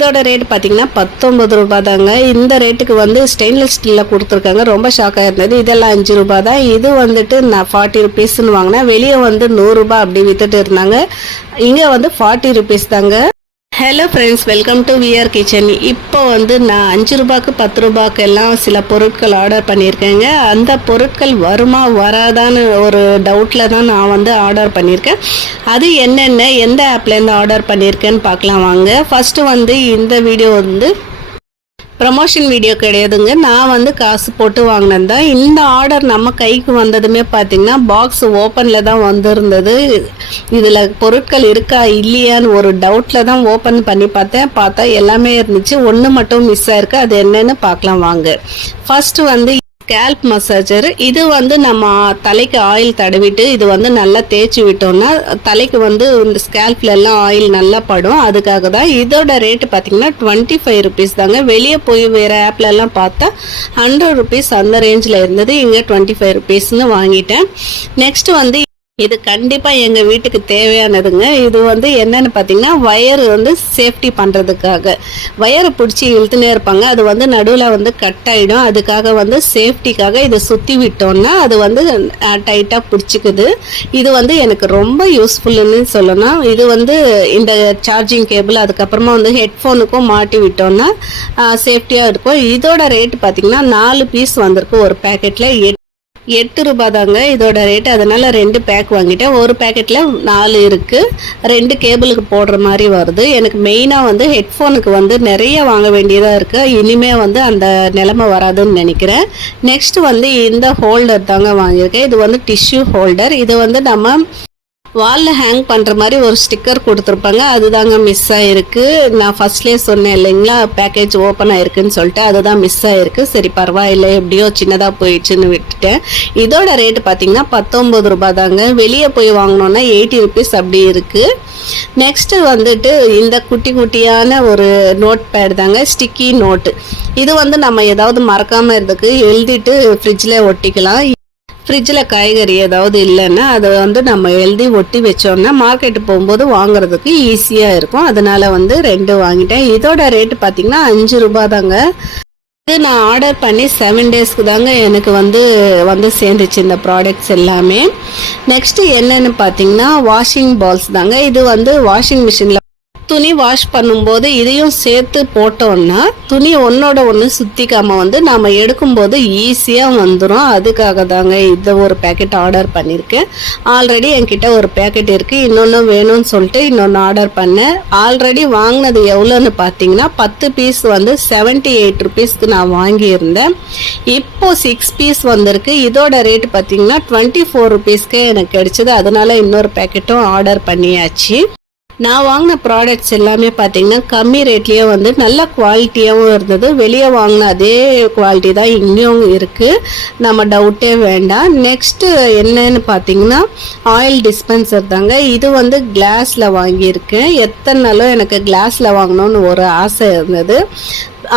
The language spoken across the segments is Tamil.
இதோட ரேட் பார்த்தீங்கன்னா 19 ரூபா தாங்க. இந்த ரேட்டுக்கு வந்து ஸ்டெயின்லெஸ் ஸ்டீலில் கொடுத்துருக்காங்க. ரொம்ப ஷாக்காக இருந்தது. இதெல்லாம் 5 ரூபா தான். இது வந்துட்டு நான் 40 ருபீஸ்ன்னு வாங்கினேன். வெளியே வந்து 100 ரூபா அப்படி வித்துட்டு இருந்தாங்க. இங்கே வந்து 40 ருபீஸ் தாங்க. Hello friends, welcome to VR kitchen. இப்போ வந்து நான் 5 ரூபாய்க்கு 10 ரூபாய்க்கு எல்லாம் சில பொருட்கள் ஆர்டர் பண்ணியிருக்கேங்க. அந்த பொருட்கள் வருமா வராதான்னு ஒரு டவுட்டில் தான் நான் வந்து ஆர்டர் பண்ணியிருக்கேன். அது என்னென்ன எந்த ஆப்லேருந்து ஆர்டர் பண்ணியிருக்கேன்னு பார்க்கலாம் வாங்க. ஃபஸ்ட்டு வந்து இந்த வீடியோ வந்து ப்ரமோஷன் வீடியோ கிடையாதுங்க. நான் வந்து காசு போட்டு வாங்கினது தான். இந்த ஆர்டர் நம்ம கைக்கு வந்ததுமே பார்த்திங்கன்னா பாக்ஸ் ஓப்பனில் தான் வந்திருந்தது. இதில் பொருட்கள் இருக்கா இல்லையான்னு ஒரு டவுட்டில் தான் ஓப்பன் பண்ணி பார்த்தா எல்லாமே இருந்துச்சு. ஒன்று மட்டும் மிஸ் ஆயிருக்கு. அது என்னன்னு பார்க்கலாம் வாங்க. ஃபஸ்ட்டு வந்து ஸ்கேல்ப் மசாஜர். இது வந்து நம்ம தலைக்கு ஆயில் தடவிட்டு இது வந்து நல்லா தேய்ச்சி விட்டோம்னா தலைக்கு வந்து இந்த ஸ்கேல்ப்ல எல்லாம் ஆயில் நல்லா படும். அதுக்காக தான். இதோட ரேட்டு பார்த்தீங்கன்னா 25 ருபீஸ் தாங்க. வெளியே போய் வேறு ஆப்ல எல்லாம் பார்த்தா 100 ருபீஸ் அந்த ரேஞ்சில் இருந்தது. இங்கே 25 ருபீஸ்ன்னு வாங்கிட்டேன். நெக்ஸ்ட் வந்து இது கண்டிப்பாக எங்கள் வீட்டுக்கு தேவையானதுங்க. இது வந்து என்னென்னு பார்த்தீங்கன்னா வயர் வந்து சேஃப்டி பண்ணுறதுக்காக. வயரை பிடிச்சி இழுத்துனே இருப்பாங்க. அது வந்து நடுவில் வந்து கட் ஆகிடும். அதுக்காக வந்து சேஃப்டிக்காக இதை சுற்றி விட்டோம்னா அது வந்து டைட்டாக பிடிச்சிக்குது. இது வந்து எனக்கு ரொம்ப யூஸ்ஃபுல்லுன்னு சொல்லணும். இது வந்து இந்த சார்ஜிங் கேபிள் அதுக்கப்புறமா வந்து ஹெட்ஃபோனுக்கும் மாட்டி விட்டோம்னா சேஃப்டியாக இருக்கும். இதோட ரேட்டு பார்த்தீங்கன்னா 4 பீஸ் வந்திருக்கு. ஒரு பேக்கெட்டில் 8 ரூபா தாங்க இதோட ரேட்டு. அதனால் 2 பேக் வாங்கிட்டேன். ஒரு பேக்கெட்டில் 4 இருக்குது. 2 கேபிளுக்கு போடுற மாதிரி வருது. எனக்கு மெயினாக வந்து ஹெட்ஃபோனுக்கு வந்து நிறைய வாங்க வேண்டியதாக இருக்குது. இனிமேல் வந்து அந்த நிலைமை வராதுன்னு நினைக்கிறேன். நெக்ஸ்ட் வந்து இந்த ஹோல்டர் தாங்க வாங்கியிருக்கேன். இது வந்து டிஷ்யூ ஹோல்டர். இது வந்து நம்ம வாலில் ஹேங் பண்ணுற மாதிரி ஒரு ஸ்டிக்கர் கொடுத்துருப்பாங்க. அதுதாங்க மிஸ் ஆகிருக்கு. நான் ஃபர்ஸ்ட்லேயே சொன்னேன் இல்லைங்களா, பேக்கேஜ் ஓப்பன் ஆகிருக்குன்னு சொல்லிட்டு. அதுதான் மிஸ் ஆகிருக்கு. சரி பரவாயில்லை, எப்படியோ சின்னதாக போயிடுச்சுன்னு விட்டுட்டேன். இதோட ரேட்டு பார்த்தீங்கன்னா 19 ரூபா தாங்க. வெளியே போய் வாங்கினோன்னா 80 ருபீஸ் அப்படி இருக்குது. நெக்ஸ்ட்டு வந்துட்டு இந்த குட்டி குட்டியான ஒரு நோட் பேட் தாங்க, ஸ்டிக்கி நோட்டு. இது வந்து நம்ம ஏதாவது மறக்காமல் இருந்ததுக்கு எழுதிட்டு ஃப்ரிட்ஜில் ஒட்டிக்கலாம். ஃப்ரிட்ஜில் காய்கறி ஏதாவது இல்லைன்னா அதை வந்து நம்ம எழுதி ஒட்டி வச்சோம்னா மார்க்கெட்டு போகும்போது வாங்குறதுக்கு ஈஸியாக இருக்கும். அதனால் வந்து 2 வாங்கிட்டேன். இதோட ரேட்டு பார்த்திங்கன்னா 5 ரூபா தாங்க. இது நான் ஆர்டர் பண்ணி 7 டேஸ்க்கு தாங்க எனக்கு வந்து சேர்ந்துச்சு இந்த ப்ராடக்ட்ஸ் எல்லாமே. நெக்ஸ்ட்டு என்னென்னு பார்த்தீங்கன்னா வாஷிங் பால்ஸ் தாங்க. இது வந்து வாஷிங் மிஷினில் துணி வாஷ் பண்ணும்போது இதையும் சேர்த்து போட்டோம்னா துணி ஒன்றோட ஒன்று சுற்றிக்காமல் வந்து நம்ம எடுக்கும்போது ஈஸியாக வந்துடும். அதுக்காக தாங்க இந்த ஒரு பேக்கெட் ஆர்டர் பண்ணியிருக்கேன். ஆல்ரெடி என்கிட்ட ஒரு பேக்கெட் இருக்குது. இன்னொன்று வேணும்னு சொல்லிட்டு இன்னொன்று ஆர்டர் பண்ணேன். ஆல்ரெடி வாங்கினது எவ்வளோன்னு பார்த்தீங்கன்னா 10 பீஸ் வந்து 78 ருபீஸ்க்கு நான் வாங்கியிருந்தேன். இப்போது 6 பீஸ் வந்திருக்கு. இதோட ரேட்டு பார்த்தீங்கன்னா 24 ருபீஸ்க்கே எனக்கு கிடைச்சிது. அதனால இன்னொரு பேக்கெட்டும் ஆர்டர் பண்ணியாச்சு. நான் வாங்கின ப்ராடக்ட்ஸ் எல்லாமே பார்த்தீங்கன்னா கம்மி ரேட்லேயே வந்து நல்ல குவாலிட்டியாகவும் இருந்தது. வெளியே வாங்கின அதே குவாலிட்டி தான் இங்கேயும் இருக்குது. நம்ம டவுட்டே வேண்டாம். நெக்ஸ்ட்டு என்னன்னு பார்த்தீங்கன்னா ஆயில் டிஸ்பென்சர் தாங்க. இது வந்து கிளாஸில் வாங்கியிருக்கேன். எத்தனை நாளும் எனக்கு கிளாஸில் வாங்கணும்னு ஒரு ஆசை இருந்தது.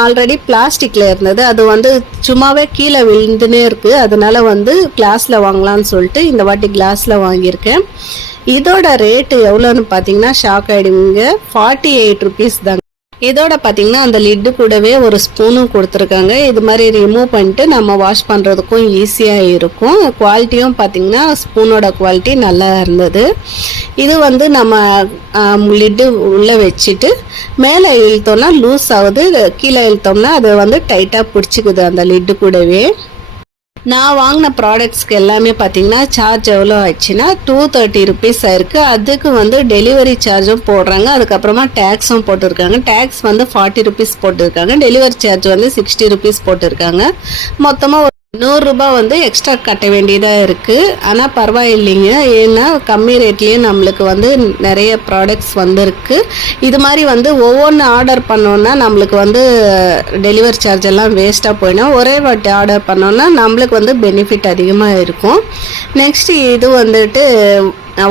ஆல்ரெடி பிளாஸ்டிக்கில் இருந்தது. அது வந்து சும்மாவே கீழே விழுந்துனே இருக்குது. அதனால வந்து கிளாஸில் வாங்கலான்னு சொல்லிட்டு இந்த வாட்டி கிளாஸில் வாங்கியிருக்கேன். இதோட ரேட்டு எவ்வளோன்னு பார்த்தீங்கன்னா ஷாக் ஆகிடுவீங்க. 48 ருபீஸ் தாங்க. இதோட பார்த்தீங்கன்னா அந்த லிட்டு கூடவே ஒரு ஸ்பூனும் கொடுத்துருக்காங்க. இது மாதிரி ரிமூவ் பண்ணிட்டு நம்ம வாஷ் பண்ணுறதுக்கும் ஈஸியாக இருக்கும். குவாலிட்டியும் பார்த்தீங்கன்னா ஸ்பூனோட குவாலிட்டி நல்லா இருந்தது. இது வந்து நம்ம லிட்டு உள்ளே வச்சுட்டு மேலே இழுத்தோம்னா லூஸ் ஆகுது, கீழே இழுத்தோம்னா அது வந்து டைட்டாக பிடிச்சிக்குது அந்த லிட்டு கூடவே. நான் வாங்கின ப்ராடக்ட்ஸ்க்கு எல்லாமே பார்த்தீங்கன்னா சார்ஜ் எவ்வளோ ஆயிடுச்சுன்னா 230 ருபீஸ் ஆயிருக்கு. அதுக்கு வந்து டெலிவரி சார்ஜும் போடுறாங்க. அதுக்கப்புறமா டேக்ஸும் போட்டிருக்காங்க. டேக்ஸ் வந்து 40 ருபீஸ் போட்டிருக்காங்க. டெலிவரி சார்ஜ் வந்து 60 ருபீஸ் போட்டிருக்காங்க. மொத்தமாக 100 ரூபா வந்து எக்ஸ்ட்ரா கட்ட வேண்டியதாக இருக்குது. ஆனால் பரவாயில்லைங்க. ஏன்னா கம்மி ரேட்லேயே நம்மளுக்கு வந்து நிறைய ப்ராடக்ட்ஸ் வந்திருக்கு. இது மாதிரி வந்து ஒவ்வொன்று ஆர்டர் பண்ணோன்னா நம்மளுக்கு வந்து டெலிவரி சார்ஜ் எல்லாம் வேஸ்ட்டாக போயிடும். ஒரே வாட்டி ஆர்டர் பண்ணோன்னா நம்மளுக்கு வந்து பெனிஃபிட் அதிகமாக இருக்கும். நெக்ஸ்ட்டு இது வந்துட்டு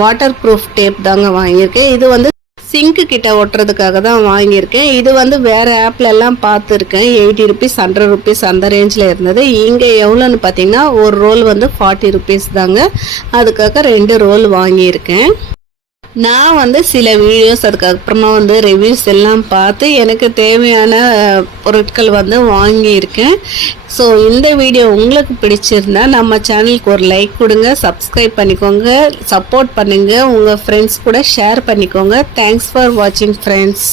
வாட்டர் ப்ரூஃப் டேப் தாங்க வாங்கியிருக்கேன். இது வந்து சிங்க்கு கிட்ட ஒட்டுறதுக்காக தான் வாங்கியிருக்கேன். இது வந்து வேறு ஆப்லெல்லாம் பார்த்துருக்கேன். 80 ருபீஸ் 100 ருபீஸ் அந்த ரேஞ்சில் இருந்தது. இங்கே எவ்வளோன்னு பார்த்தீங்கன்னா ஒரு ரோல் வந்து 40 ருபீஸ் தாங்க. அதுக்காக 2 ரோல் வாங்கியிருக்கேன். நான் வந்து சில வீடியோஸ் அதுக்கப்புறமா வந்து ரிவ்யூஸ் எல்லாம் பார்த்து எனக்கு தேவையான பொருட்கள் வந்து வாங்கியிருக்கேன். ஸோ இந்த வீடியோ உங்களுக்கு பிடிச்சிருந்தா நம்ம சேனலுக்கு ஒரு லைக் கொடுங்க, சப்ஸ்கிரைப் பண்ணிக்கோங்க, சப்போர்ட் பண்ணுங்கள், உங்கள் ஃப்ரெண்ட்ஸ் கூட ஷேர் பண்ணிக்கோங்க. தேங்க்ஸ் ஃபார் வாட்சிங் ஃப்ரெண்ட்ஸ்.